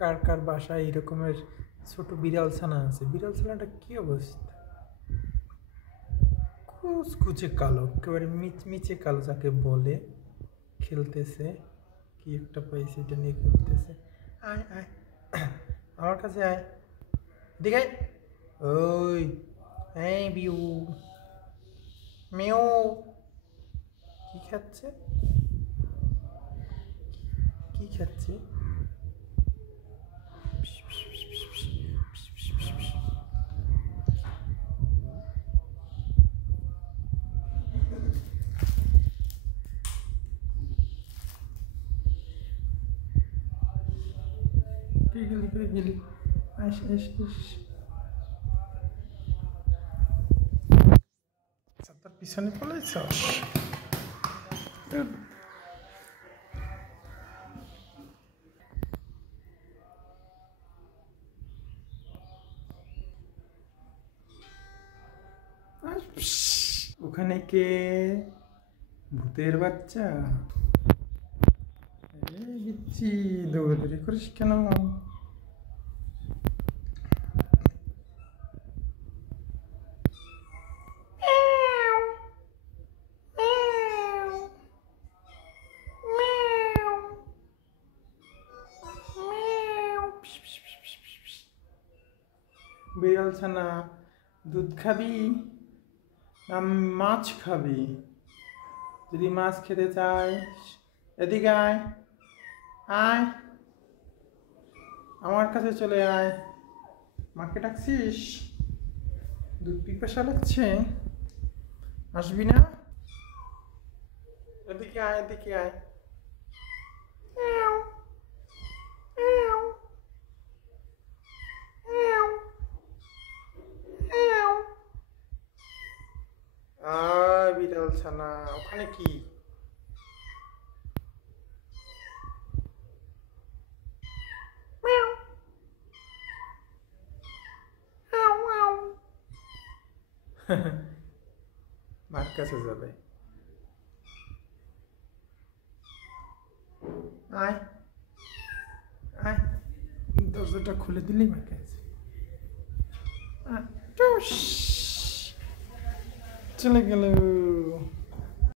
কার কার বাসায় এরকমের ছোট বিড়াল ছানা আছে? বিড়াল ছানাটা কি অবস্থা? কুচকুচে কালো, একেবারে মিচমিচে কালো যাকে বলে। খেলতেছে, কি একটা পাইছে এটা নিয়ে খেলতেছে। আয় আয়, আমার কাছে আয়, এদিকে আয়। ওই, এই বিউ, মেও। কি খাচ্ছে? কি খাচ্ছে? কে গেলি, কে গেলি? আস আস আস। তার পিছনে পলাইছ? ওখানে কে? ভূতের বাচ্চা? বিচ্ছি, দৌড়াদৌড়ি করিস কেন? বিড়াল ছানা, দুধ খাবি না মাছ খাবি? যদি মাছ খেতে চাস এদিকে আয়, আয় আমার কাছে চলে আয়। মাকে ডাকছিস? দুধ পিপাসা লাগছে, আসবি না? এদিকে আয়, এদিকে আয়। আয় বিড়াল ছানা, ওখানে কি? মার কাছে যাবে। আয় আয়, দরজাটা খুলে দিলি মার কাছে। চলে গেল।